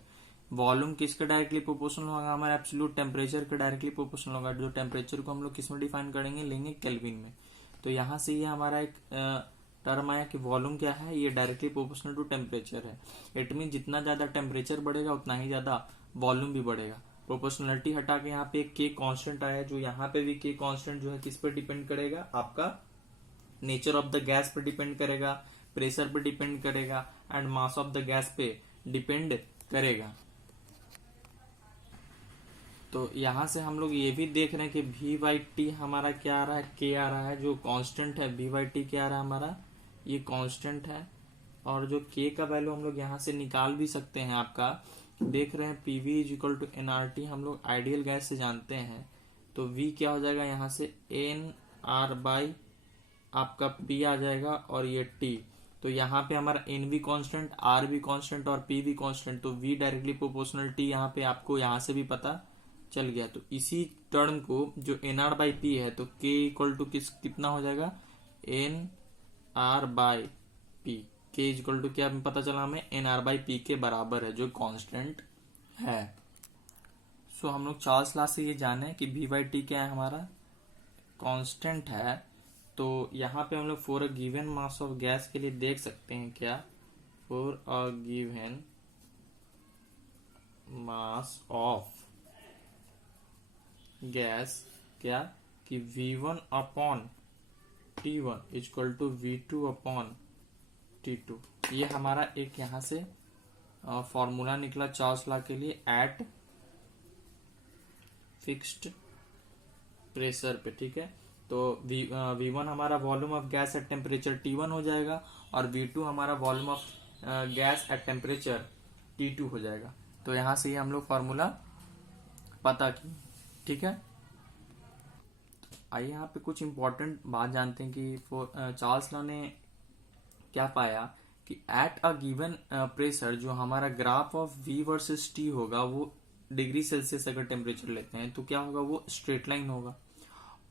वॉल्यूम किसके डायरेक्टली प्रोपोर्शनल होगा, हमारा एब्सोल्यूट टेम्परेचर के डायरेक्टली प्रोपोर्शनल होगा। जो टेम्परेचर को हम लोग किस में डिफाइन करेंगे, लेंगे केल्विन में। तो यहां से ये हमारा एक टर्म आया कि वॉल्यूम क्या है, ये डायरेक्टली प्रोपोर्शनल टू टेम्परेचर है। इट मीन जितना ज्यादा टेम्परेचर बढ़ेगा उतना ही ज्यादा वॉल्यूम भी बढ़ेगा। प्रोपोर्शनलिटी हटा के यहाँ पे के कांस्टेंट आया, जो यहाँ पे भी के कांस्टेंट जो है किस पे डिपेंड करेगा, आपका नेचर ऑफ द गैस पे डिपेंड करेगा, प्रेशर पे डिपेंड करेगा, and mass of the gas पे डिपेंड करेगा। तो यहां से हम लोग ये भी देख रहे हैं कि वी बाई टी हमारा क्या आ रहा है, के आ रहा है, जो कांस्टेंट है वी बाई टी क्या आ रहा है हमारा, ये कांस्टेंट है, और जो k का वैल्यू हम लोग यहाँ से निकाल भी सकते हैं। आपका देख रहे हैं PV is equal to nRT, हम लोग आइडियल गैस से जानते हैं। तो V क्या हो जाएगा यहाँ से nR बाई आपका P आ जाएगा, और ये T। तो यहाँ पे हमारा N भी कांस्टेंट, R भी कांस्टेंट और P भी कांस्टेंट, तो V डायरेक्टली प्रोपोर्शनल T यहाँ पे आपको यहाँ से भी पता चल गया। तो इसी टर्म को जो nR बाई P है, तो K इक्वल टू कितना हो जाएगा nR by P। K equal to क्या पता चला हमें, nR बाई P के बराबर है, जो कांस्टेंट है। सो हम लोग चार्ल्स लॉ से ये जाने कि V बाई T क्या है, हमारा कांस्टेंट है। तो यहाँ पे हम लोग for a given mass of gas के लिए देख सकते हैं क्या, for a given mass of gas क्या, कि V1 upon T1 equal to V2 upon T2। ये हमारा एक यहाँ से फॉर्मूला निकला चार्ल्स लॉ के लिए एट फिक्स्ड प्रेशर पे, ठीक है। तो V1 हमारा volume of gas at temperature T1 हो जाएगा, और V2 हमारा volume of gas at temperature T2 हो जाएगा। तो यहाँ से ये हम लोग फॉर्मूला पता की, ठीक है। आइए यहाँ पे कुछ इंपॉर्टेंट बात जानते हैं कि चार्ल्स लॉ ने क्या पाया कि एट अ गिवन प्रेशर जो हमारा graph of V versus T होगा, वो डिग्री सेल्सियस अगर टेम्परेचर लेते हैं तो क्या होगा, वो स्ट्रेट लाइन होगा।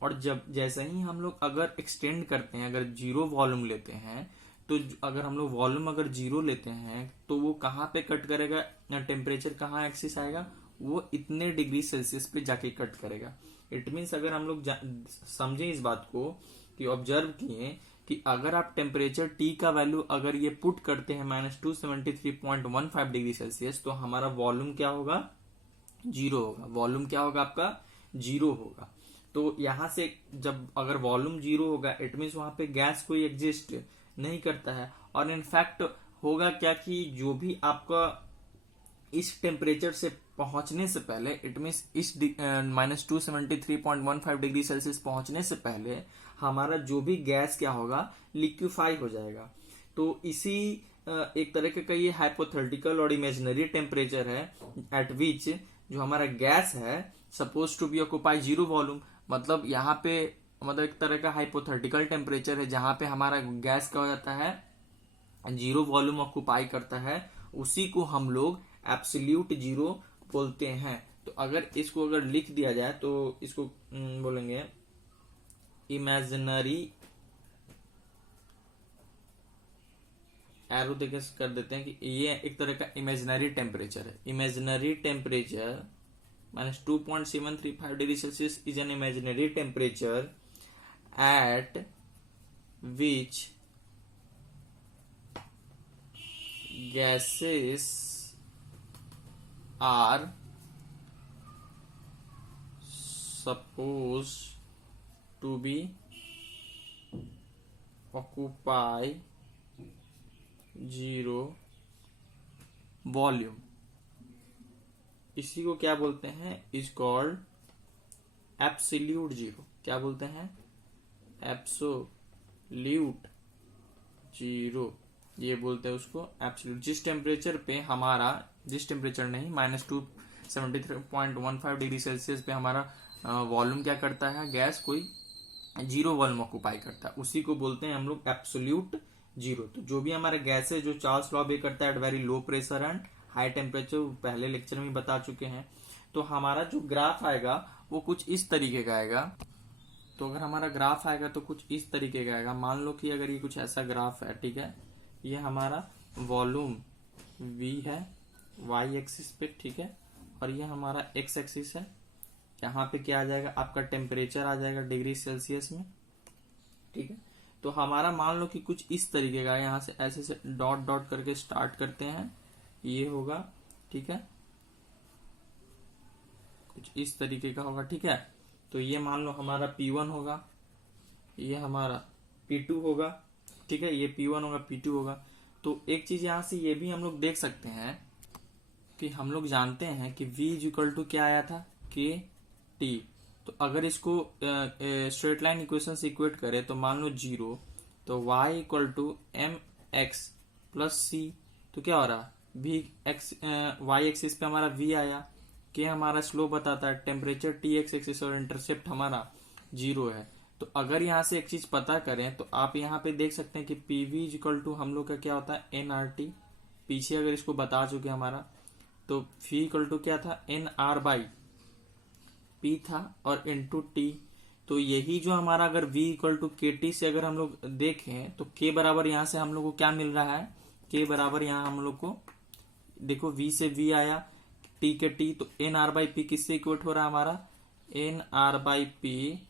और जब जैसे ही हम लोग अगर एक्सटेंड करते हैं, अगर जीरो वॉल्यूम लेते हैं, तो अगर हम लोग वॉल्यूम अगर जीरो लेते हैं तो वो कहाँ पे कट करेगा, टेम्परेचर कहाँ एक्सिस आएगा, वो इतने डिग्री सेल्सियस पे जाके कट करेगा। इट मीन्स अगर हम लोग समझें इस बात को कि ऑब्जर्व किए कि अगर आप टेम्परेचर T का वैल्यू अगर ये पुट करते हैं -273.15 डिग्री सेल्सियस, तो हमारा वॉल्यूम क्या होगा, जीरो होगा। वॉल्यूम क्या होगा आपका, जीरो होगा। तो यहां से जब अगर वॉल्यूम जीरो होगा, इट मीन्स वहां पे गैस कोई एग्जिस्ट नहीं करता है। और इनफैक्ट होगा क्या कि जो भी आपका इस टेम्परेचर से पहुंचने से पहले, इट मीन्स इस -273.15 डिग्री सेल्सियस पहुंचने से पहले हमारा जो भी गैस क्या होगा, लिक्विफाई हो जाएगा। तो इसी एक तरह का ये हाइपोथेटिकल और इमेजिनरी टेम्परेचर है एट विच जो हमारा गैस है suppose to be occupy zero volume. मतलब यहाँ पे मतलब एक तरह का हाइपोथेटिकल टेम्परेचर है जहां पे हमारा गैस क्या हो जाता है, जीरो वॉल्यूम ऑक्यूपाई करता है। उसी को हम लोग एब्सोल्यूट जीरो बोलते हैं। तो अगर इसको अगर लिख दिया जाए तो इसको बोलेंगे इमेजिनरी, एरो देके कर देते हैं कि ये एक तरह का इमेजिनरी टेम्परेचर है। Imaginary temperature -2.735 degree Celsius is an imaginary temperature at which gases are supposed to be occupy zero volume। इसी को क्या बोलते हैं, इज कॉल्ड एब्सोल्यूट जीरो। क्या बोलते हैं, एब्सोल्यूट जीरो, ये बोलते हैं उसको एब्सोल्यूट। जिस टेम्परेचर पे हमारा, जिस टेम्परेचर नहीं, -273.15 डिग्री सेल्सियस पे हमारा वॉल्यूम क्या करता है, गैस कोई जीरो वॉल्यूम ऑक्यूपाई करता है, उसी को बोलते हैं हम लोग एब्सोल्यूट जीरो। तो जो भी हमारा गैस है, जो चार्ल्स लॉ भी करता है at very low pressure and high temperature, पहले लेक्चर में बता चुके हैं। तो हमारा जो ग्राफ आएगा वो कुछ इस तरीके का आएगा। तो अगर हमारा ग्राफ आएगा तो कुछ इस तरीके का आएगा। मान लो कि अगर ये कुछ ऐसा ग्राफ है, ठीक है, ये हमारा वॉल्यूम V है y एक्सिस पे, ठीक है, और ये हमारा x एक्सिस है। यहाँ पे क्या आ जाएगा, आपका टेम्परेचर आ जाएगा डिग्री सेल्सियस में, ठीक है। तो हमारा मान लो कि कुछ इस तरीके का, यहाँ से ऐसे से डॉट डॉट करके स्टार्ट करते हैं, ये होगा, ठीक है, कुछ इस तरीके का होगा, ठीक है। तो ये मान लो हमारा P1 होगा, ये हमारा P2 होगा, ठीक है, ये P1 होगा, P2 होगा। तो एक चीज यहां से ये भी हम लोग देख सकते हैं कि हम लोग जानते हैं कि V इक्वल टू क्या आया था, KT। तो अगर इसको स्ट्रेट लाइन इक्वेशन से इक्वेट करें तो मान लो जीरो, तो y equal to M X plus C, तो क्या हो रहा, v एक्स वाई एक्सिस पे हमारा v आया, के हमारा स्लोप बताता है, टेम्परेचर टी एक्स एक्सिस और इंटरसेप्ट हमारा 0 है। तो अगर यहाँ से एक चीज पता करें तो आप यहाँ पे देख सकते हैं कि पीवी इक्वल टू हम लोग का क्या होता है एन आर टी, पीछे अगर इसको बता चुके हमारा, तो फी इक्वल टू क्या था एन आर बाई पी था और इनटू टी। तो यही जो हमारा अगर v इक्वल टू के टी से अगर हम लोग देखें तो k बराबर यहाँ से हम लोग को क्या मिल रहा है, k बराबर यहाँ हम लोग को देखो v से v आया, t के t, तो एन आर बाई पी किससे इक्वेट हो रहा है हमारा, N R by P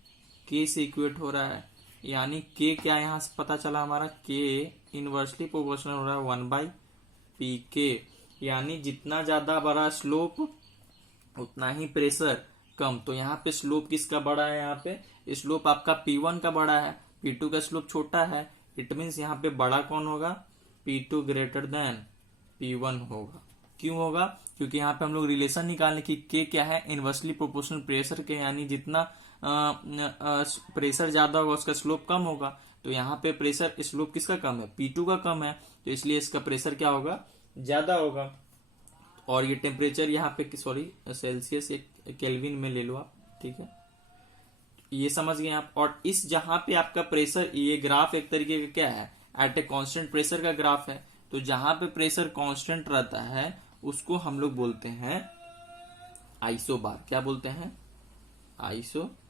k से इक्वेट हो रहा है, यानी k क्या यहाँ से पता चला हमारा, k इनवर्सली प्रोपोर्शनल हो रहा है 1 बाई पी के, यानी जितना ज्यादा बड़ा स्लोप उतना ही प्रेशर कम। तो यहाँ पे स्लोप किसका बड़ा है, यहाँ पे स्लोप आपका P1 का बड़ा है, P2 का स्लोप छोटा है, इट मीन्स यहाँ पे बड़ा कौन होगा, P2 ग्रेटर देन P1 होगा। क्यों होगा, क्योंकि यहाँ पे हम लोग रिलेशन निकालने की K क्या है, इनवर्सली प्रोपोर्शनल प्रेशर के, यानी जितना प्रेशर ज्यादा होगा उसका स्लोप कम होगा। तो यहाँ पे प्रेशर स्लोप किसका कम है, P2 का कम है, तो इसलिए इसका प्रेशर क्या होगा, ज्यादा होगा। और ये टेम्परेचर यहाँ पे सॉरी सेल्सियस एक केल्विन में ले लो आप, ठीक है, ये समझ गए आप। और इस जहां पे आपका प्रेशर, ये ग्राफ एक तरीके का क्या है, एट ए कांस्टेंट प्रेशर का ग्राफ है। तो जहां पे प्रेशर कांस्टेंट रहता है उसको हम लोग बोलते हैं आइसोबार। क्या बोलते हैं, आइसोबार।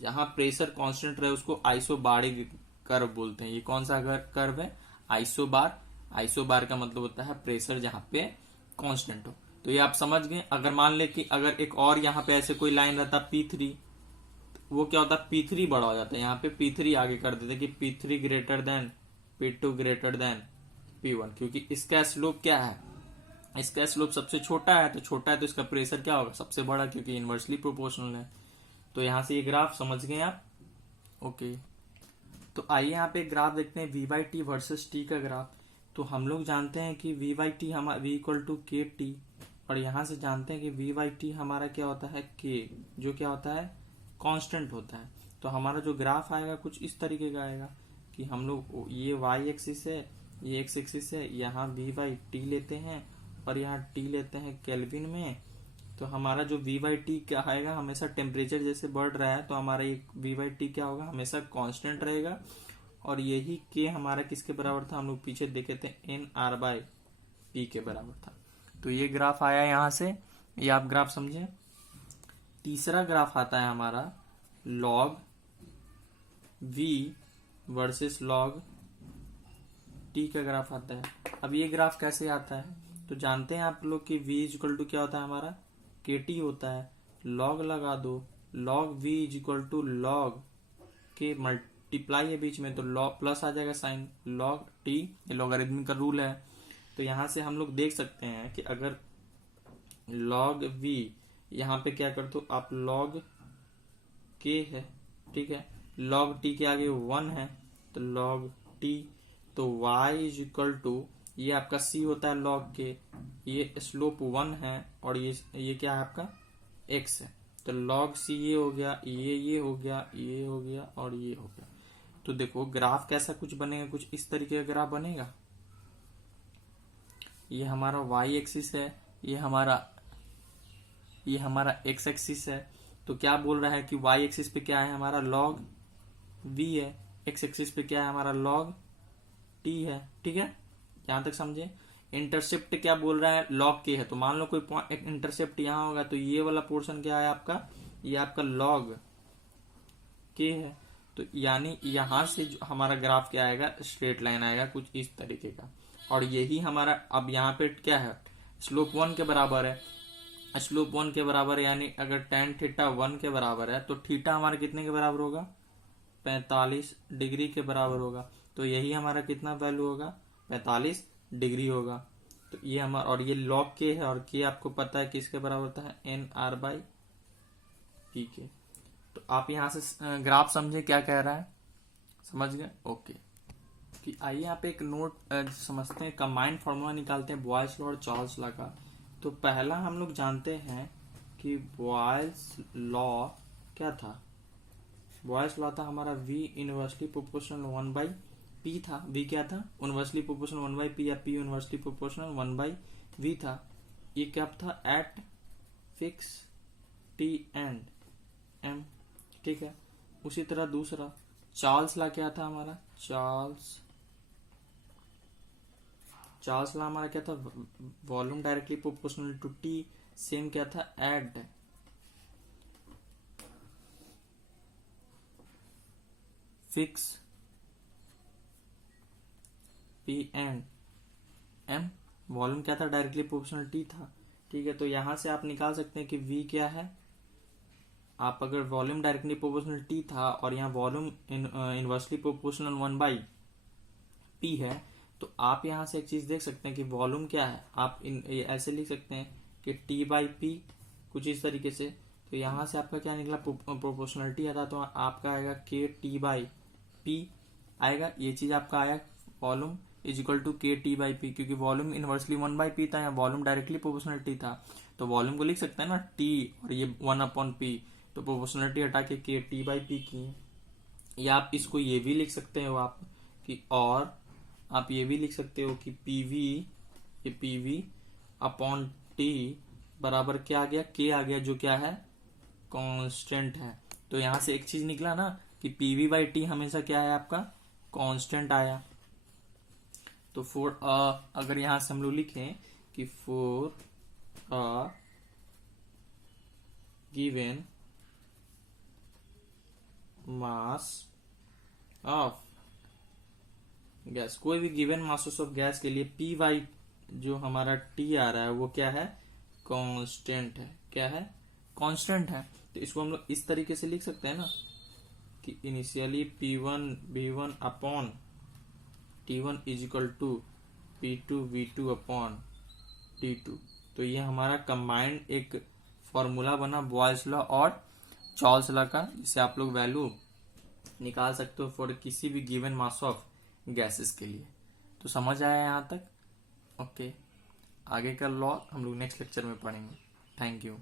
जहां प्रेशर कांस्टेंट रहे उसको आइसोबारिक कर्व बोलते हैं। ये कौन सा कर्व है, आइसोबार। आइसोबार का मतलब होता है प्रेशर जहां पे कांस्टेंट हो। तो ये आप समझ गए। अगर मान ले कि अगर एक और यहाँ पे ऐसे कोई लाइन रहता P3, वो क्या होता है, P3 बड़ा हो जाता है, यहाँ पे P3 आगे कर देते कि P3 greater than P2 greater than P1, क्योंकि इसका स्लोप क्या है, इसका स्लोप सबसे छोटा है, तो छोटा है तो इसका प्रेशर क्या होगा, सबसे बड़ा, क्योंकि इनवर्सली प्रोपोर्शनल है। तो यहां से ये ग्राफ समझ गए आप, ओके। तो आइए यहाँ पे ग्राफ देखते हैं V by T versus T का ग्राफ। तो हम लोग जानते हैं कि V बाई टी हमारा V इक्वल टू के टी, और यहां से जानते हैं कि V बाई टी हमारा क्या होता है K, जो क्या होता है कांस्टेंट होता है। तो हमारा जो ग्राफ आएगा कुछ इस तरीके का आएगा कि हम लोग ये y एक्सिस है, ये x एक्सिस है, यहाँ V बाई टी लेते हैं और यहाँ t लेते हैं केल्विन में। तो हमारा जो V बाई टी क्या आएगा, हमेशा टेम्परेचर जैसे बढ़ रहा है तो हमारा ये V बाई टी क्या होगा, हमेशा कांस्टेंट रहेगा। और यही K हमारा किसके बराबर था, हम लोग पीछे देखे थे एन आर बाई पी के बराबर था। तो ये ग्राफ आया यहाँ से, ये आप ग्राफ समझे। तीसरा ग्राफ आता है हमारा log V versus log T का ग्राफ आता है। अब ये ग्राफ कैसे आता है, तो जानते हैं आप लोग कि V इक्वल टू क्या होता है हमारा, KT होता है। लॉग लगा दो, log V equal to log के मल्टीप्लाई है बीच में, तो लॉग प्लस आ जाएगा साइन, लॉग T, ये लॉगरिथमिक का रूल है। तो यहां से हम लोग देख सकते हैं कि अगर लॉग V यहाँ पे क्या कर दो आप, लॉग K है, ठीक है, लॉग T के आगे 1 है तो लॉग T, तो y इज इक्वल टू, ये आपका C होता है लॉग K, ये स्लोप 1 है और ये क्या है आपका x है, तो लॉग C ये हो गया, ये हो गया, ये हो गया और ये हो गया। तो देखो ग्राफ कैसा कुछ बनेगा, कुछ इस तरीके का ग्राफ बनेगा। ये हमारा y एक्सिस है, ये हमारा x एक्सिस है। तो क्या बोल रहा है कि y एक्सिस पे क्या है हमारा लॉग v है, x एक्सिस पे क्या है हमारा लॉग t है, ठीक है, यहां तक समझे। इंटरसेप्ट क्या बोल रहा है, लॉग k है। तो मान लो कोई पॉइंट एक इंटरसेप्ट यहां होगा, तो ये वाला पोर्शन क्या है आपका, ये आपका लॉग k है। तो यानी यहां से जो हमारा ग्राफ क्या आएगा, स्ट्रेट लाइन आएगा कुछ इस तरीके का। और यही हमारा अब यहाँ पे क्या है, स्लोप 1 के बराबर है, स्लोप 1 के बराबर है, यानी अगर tan थीटा 1 के बराबर है तो थीटा हमारा कितने के बराबर होगा, 45 डिग्री के बराबर होगा। तो यही हमारा कितना वैल्यू होगा, 45 डिग्री होगा। तो ये हमारा, और ये लॉग के है, और के आपको पता है किसके बराबर होता है, एन आर बाई पी के। तो आप यहां से ग्राफ समझे क्या कह रहा है, समझ गए, ओके। कि आइए यहाँ पे एक नोट समझते हैं, कंबाइंड फॉर्मूला निकालते हैं बॉयल्स लॉ और चार्ल्स लॉ का। तो पहला हम लोग जानते हैं कि बॉयल्स लॉ क्या था, बॉयस लॉ था हमारा V इनवर्सली प्रोपोर्शनल 1/P था। V क्या था? इनवर्सली प्रोपोर्शनल 1/P या P इनवर्सली प्रोपोर्शनल 1/V था। ये क्या था? At fix T and M, ठीक है। उसी तरह दूसरा चार्ल्स लॉ क्या था हमारा? चार्ल्स लॉ हमारा क्या था? Volume directly proportional to T। Same क्या था? At fix P and M। Volume क्या था? डायरेक्टली प्रोपोर्शनल T था, ठीक है। तो यहां से आप निकाल सकते हैं कि V क्या है। आप अगर वॉल्यूम डायरेक्टली प्रोपोर्शनल T था और यहाँ वॉल्यूम इनवर्सली प्रोपोर्शनल 1/P है, तो आप यहाँ से एक चीज देख सकते हैं कि वॉल्यूम क्या है। आप ऐसे लिख सकते हैं कि T/P, कुछ इस तरीके से। तो यहाँ से आपका क्या निकला? प्रोपोर्शनलिटी आता, तो आपका आएगा KT/P आएगा। ये चीज आपका आया volume is equal to KT/P, क्योंकि वॉल्यूम इनवर्सली 1/P था या वॉल्यूम डायरेक्टली प्रोपोर्शनलिटी था। तो वॉल्यूम को लिख सकते हैं ना T और ये 1/P, तो प्रोपोर्शनलिटी हटा के KT/P की। या आप इसको ये भी लिख सकते हो आप कि, और आप ये भी लिख सकते हो कि PV अपॉन T बराबर क्या आ गया? K आ गया, जो क्या है? कांस्टेंट है। तो यहां से एक चीज निकला ना कि PV/T हमेशा क्या है आपका? कांस्टेंट आया। तो फॉर अगर यहां से हम लोग लिखें कि for given mass of gas, कोई भी गिवन मास ऑफ गैस के लिए Py जो हमारा T आ रहा है वो क्या है? कांस्टेंट है। क्या है? कांस्टेंट है। तो इसको हम लोग इस तरीके से लिख सकते हैं ना कि initially P1 V1 upon T1 is equal to P2 V2 upon T2। तो ये हमारा कंबाइंड एक फॉर्मूला बना बॉयस लॉ और चार्ल्स लॉ का, जिससे आप लोग वैल्यू निकाल सकते हो फॉर किसी भी गिवन मास ऑफ गैसेस के लिए। तो समझ आया यहाँ तक? ओके, आगे का लॉ हम लोग नेक्स्ट लेक्चर में पढ़ेंगे। Thank you.